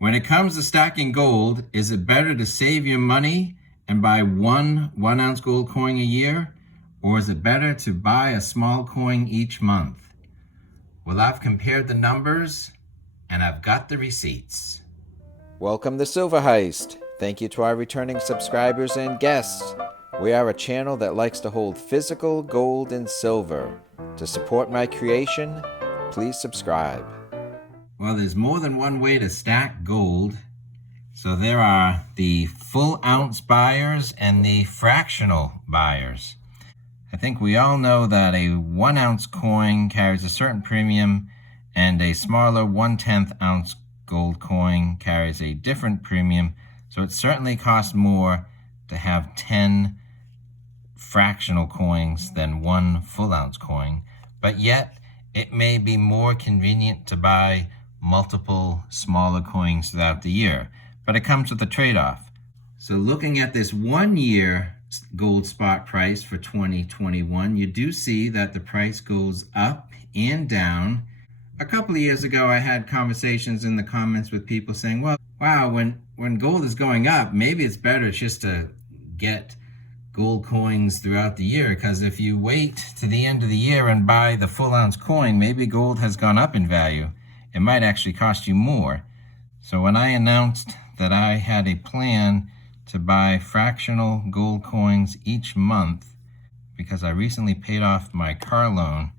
When it comes to stacking gold, is it better to save your money and buy one 1-ounce gold coin a year? Or is it better to buy a small coin each month? Well, I've compared the numbers and I've got the receipts. Welcome to Silver Heist. Thank you to our returning subscribers and guests. We are a channel that likes to hold physical gold and silver. To support my creation, please subscribe. Well, there's more than one way to stack gold. So there are the full ounce buyers and the fractional buyers. I think we all know that a 1-ounce coin carries a certain premium and a smaller 1/10 ounce gold coin carries a different premium. So it certainly costs more to have 10 fractional coins than one full ounce coin. But yet it may be more convenient to buy multiple smaller coins throughout the year, but it comes with a trade-off. So looking at this 1 year gold spot price for 2021, you do see that the price goes up and down. A couple of years ago, I had conversations in the comments with people saying, well, wow, when gold is going up, maybe it's better just to get gold coins throughout the year, because if you wait to the end of the year and buy the full ounce coin, maybe gold has gone up in value. It might actually cost you more. So when I announced that I had a plan to buy fractional gold coins each month, because I recently paid off my car loan,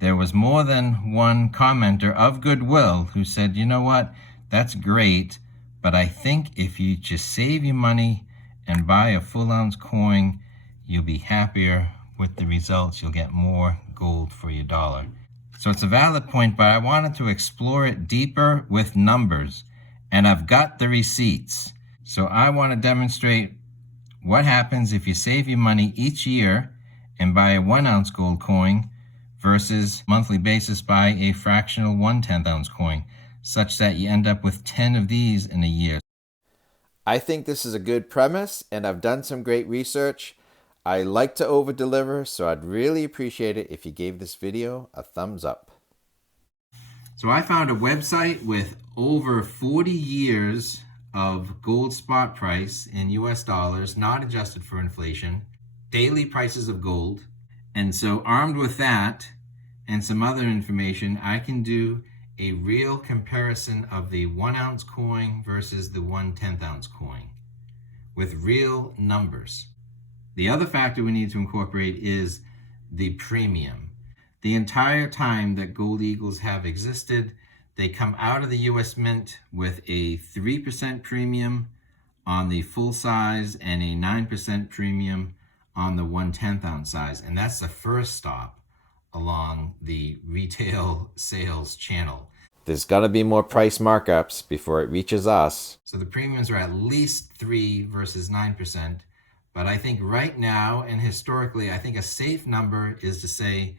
there was more than one commenter of goodwill who said, you know what, that's great, but I think if you just save your money and buy a full ounce coin, you'll be happier with the results. You'll get more gold for your dollar. So it's a valid point, but I wanted to explore it deeper with numbers, and I've got the receipts. So I want to demonstrate what happens if you save your money each year and buy a 1-ounce gold coin versus monthly basis buy a fractional 1/10 ounce coin, such that you end up with 10 of these in a year. I think this is a good premise, and I've done some great research. I like to over-deliver, so I'd really appreciate it if you gave this video a thumbs up. So I found a website with over 40 years of gold spot price in US dollars, not adjusted for inflation, daily prices of gold. And so armed with that and some other information, I can do a real comparison of the 1-ounce coin versus the 1/10 ounce coin with real numbers. The other factor we need to incorporate is the premium. The entire time that Gold Eagles have existed, they come out of the US Mint with a 3% premium on the full size and a 9% premium on the 1/10 ounce size. And that's the first stop along the retail sales channel. There's got to be more price markups before it reaches us. So the premiums are at least 3 versus 9%. But I think right now and historically, I think a safe number is to say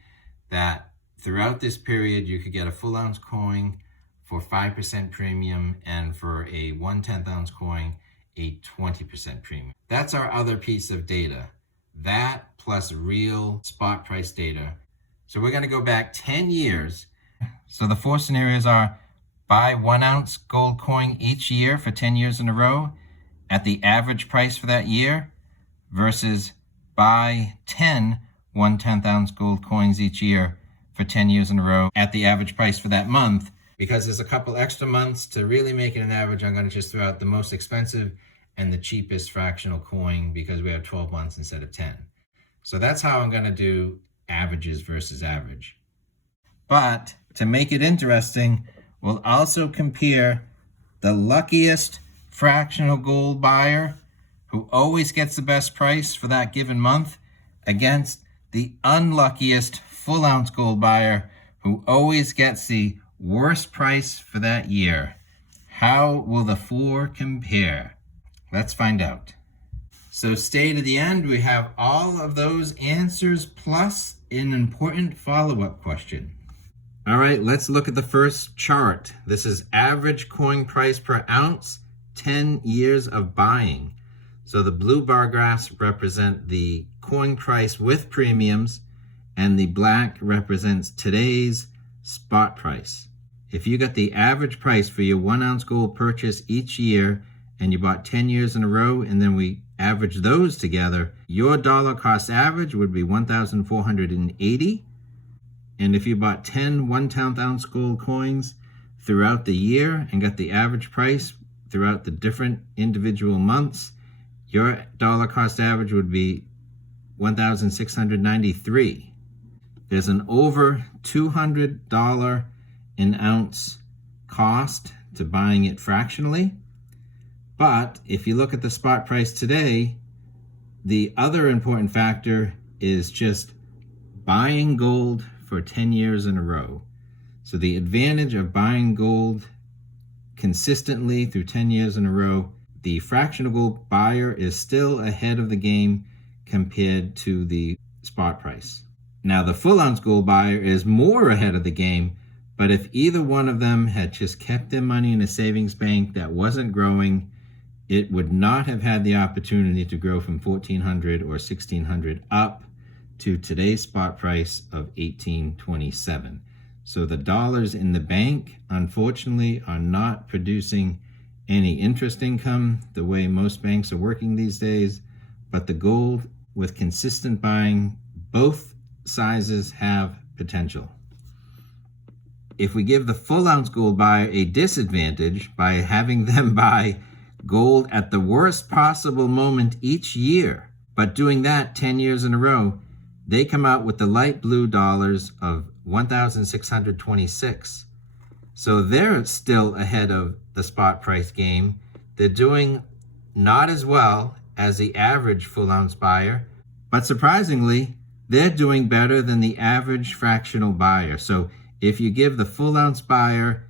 that throughout this period, you could get a full ounce coin for 5% premium, and for a 1/10 ounce coin, a 20% premium. That's our other piece of data. That plus real spot price data. So we're going to go back 10 years. So the 4 scenarios are buy 1-ounce gold coin each year for 10 years in a row at the average price for that year, versus buy 10 1/10 ounce gold coins each year for 10 years in a row at the average price for that month. Because there's a couple extra months to really make it an average, I'm going to just throw out the most expensive and the cheapest fractional coin because we have 12 months instead of 10. So that's how I'm going to do averages versus average. But to make it interesting, we'll also compare the luckiest fractional gold buyer who always gets the best price for that given month against the unluckiest full ounce gold buyer who always gets the worst price for that year. How will the 4 compare? Let's find out. So stay to the end. We have all of those answers plus an important follow-up question. All right, let's look at the first chart. This is average coin price per ounce, 10 years of buying. So the blue bar graphs represent the coin price with premiums, and the black represents today's spot price. if you got the average price for your 1 ounce gold purchase each year and you bought 10 years in a row, and then we average those together, your dollar cost average would be 1,480. And if you bought 10 1/10 ounce gold coins throughout the year and got the average price throughout the different individual months, your dollar cost average would be 1,693. There's an over $200 an ounce cost to buying it fractionally. But if you look at the spot price today, the other important factor is just buying gold for 10 years in a row. So the advantage of buying gold consistently through 10 years in a row, the fractional gold buyer is still ahead of the game compared to the spot price. Now the full ounce gold buyer is more ahead of the game, but if either one of them had just kept their money in a savings bank that wasn't growing, it would not have had the opportunity to grow from 1,400 or 1,600 up to today's spot price of 1827. So the dollars in the bank, unfortunately, are not producing any interest income the way most banks are working these days, but the gold, with consistent buying, both sizes have potential. If we give the full ounce gold buyer a disadvantage by having them buy gold at the worst possible moment each year, but doing that 10 years in a row, they come out with the light blue dollars of 1,626. So they're still ahead of the spot price game. They're doing not as well as the average full ounce buyer, but surprisingly, they're doing better than the average fractional buyer. So if you give the full ounce buyer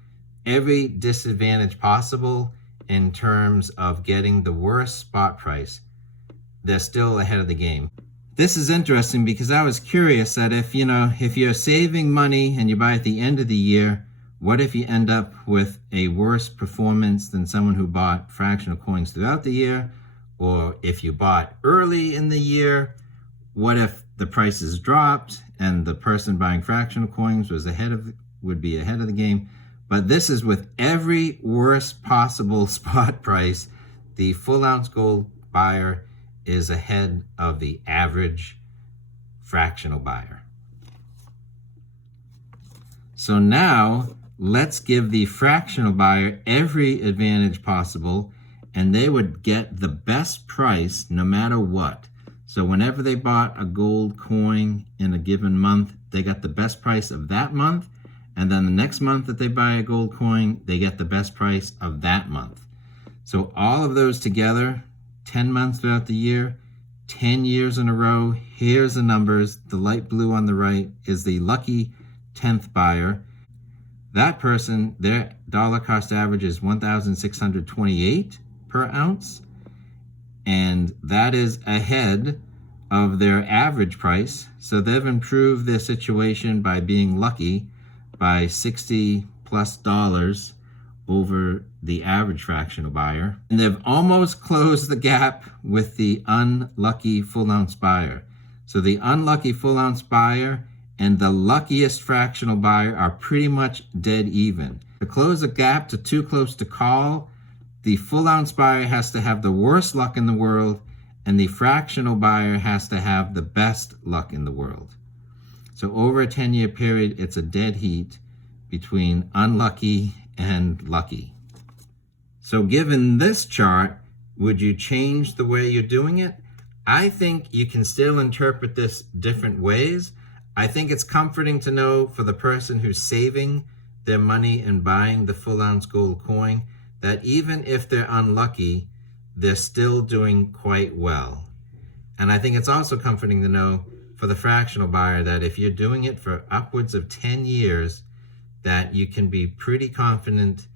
every disadvantage possible in terms of getting the worst spot price, they're still ahead of the game. This is interesting because I was curious that if you're saving money and you buy at the end of the year, what if you end up with a worse performance than someone who bought fractional coins throughout the year? Or if you bought early in the year, what if the prices dropped and the person buying fractional coins would be ahead of the game? But this is with every worst possible spot price, the full ounce gold buyer is ahead of the average fractional buyer. So now let's give the fractional buyer every advantage possible, and they would get the best price no matter what. So whenever they bought a gold coin in a given month, they got the best price of that month, and then the next month that they buy a gold coin, they get the best price of that month. So all of those together, 10 months throughout the year, 10 years in a row. Here's the numbers. The light blue on the right is the lucky 10th buyer. That person, their dollar cost average is 1,628 per ounce, and that is ahead of their average price. So they've improved their situation by being lucky by $60+ over the average fractional buyer. And they've almost closed the gap with the unlucky full ounce buyer. So the unlucky full ounce buyer and the luckiest fractional buyer are pretty much dead even. To close the gap to too close to call, the full ounce buyer has to have the worst luck in the world, and the fractional buyer has to have the best luck in the world. So over a 10-year period, it's a dead heat between unlucky and lucky. So given this chart, would you change the way you're doing it? I think you can still interpret this different ways. I think it's comforting to know for the person who's saving their money and buying the full ounce gold coin that even if they're unlucky, they're still doing quite well. And I think it's also comforting to know for the fractional buyer that if you're doing it for upwards of 10 years, that you can be pretty confident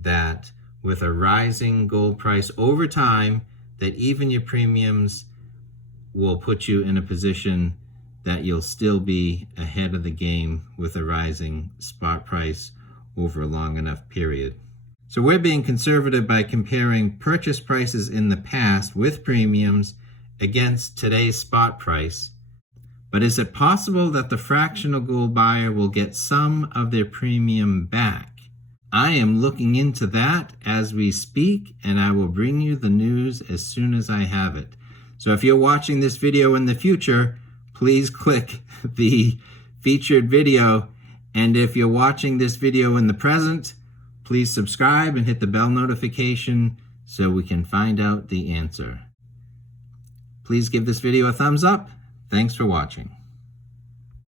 that with a rising gold price over time, that even your premiums will put you in a position that you'll still be ahead of the game with a rising spot price over a long enough period. So we're being conservative by comparing purchase prices in the past with premiums against today's spot price. But is it possible that the fractional gold buyer will get some of their premium back? I am looking into that as we speak, and I will bring you the news as soon as I have it. So if you're watching this video in the future, please click the featured video. And if you're watching this video in the present, please subscribe and hit the bell notification so we can find out the answer. Please give this video a thumbs up. Thanks for watching.